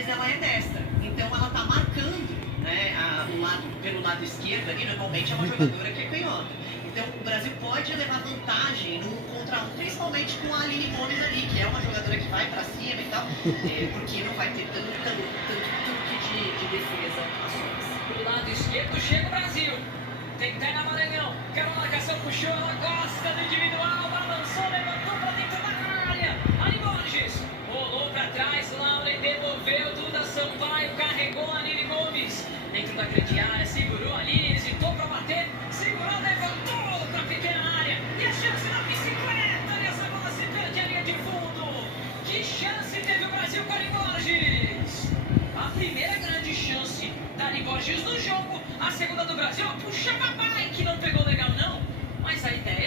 Aline ela é destra, então ela está marcando, né, pelo lado esquerdo ali, normalmente é uma jogadora que é canhota. Então o Brasil pode levar vantagem no 1 contra 1, principalmente com a Aline Gomes ali, que é uma jogadora que vai para cima e tal, porque não vai ter tanto truque de defesa, ações. Pro lado esquerdo chega o Brasil. Tem Tainá Maranhão. Quero marcação, puxou, ela gosta do individual, balançou, levantou pra dentro da área. Ali Borges rolou pra trás, Laura devolveu, Duda Sampaio carregou a Aline Gomes. Dentro da grande área, segurou ali, hesitou pra bater, segurou, levantou pra pequena área. E a chance da bicicleta, e essa bola se perde a linha de fundo. Que chance teve o Brasil com a Aline Borges? A primeira grande chance da Aline Borges no jogo, a segunda do Brasil, puxa papai, que não pegou legal não, mas a ideia